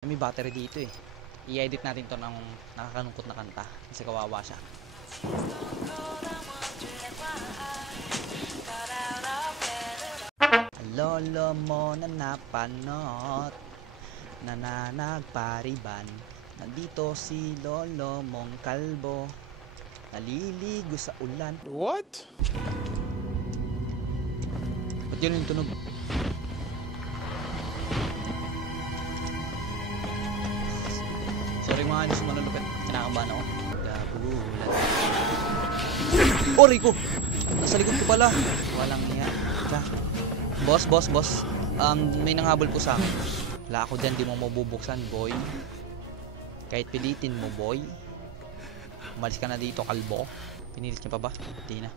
May battery dito eh. I-edit natin to ng nakakalungkot na kanta kasi kawawa siya. Lolo mo na napanot, nananagpariban. Nandito si lolo mong kalbo, naliligo sa ulan. What? Ba't yun yung tunog? Sorry mga anis, manulupit. Kinakabahan ako. Gabulan. Oray ko! Nasa likod ko pala. Walang niya. Boss. May nanghabol po sa akin. Wala ako dyan, di mo mabubuksan, boy. Kahit pilitin mo, boy. Umalis ka na dito, kalbo. Pinilit niya pa ba? Hindi na.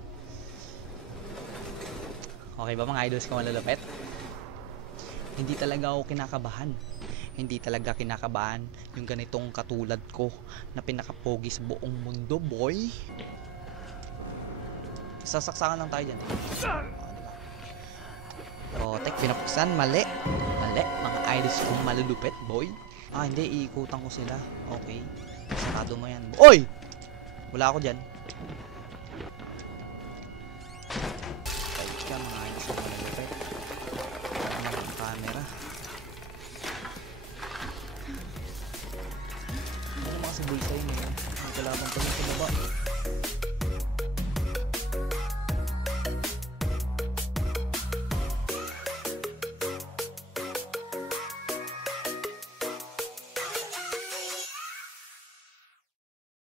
Okay ba mga idols ko malulupit? Hindi talaga ako kinakabahan. Hindi talaga kinakabahan yung ganitong katulad ko na pinakapogi sa buong mundo, boy. Sasaksakan lang tayo dyan. Tek, pinapuksan. Mali. Mga idols kong malulupit, boy. Hindi. Iikutan ko sila. Okay. Sarado mo yan. Oy! Wala ako dyan.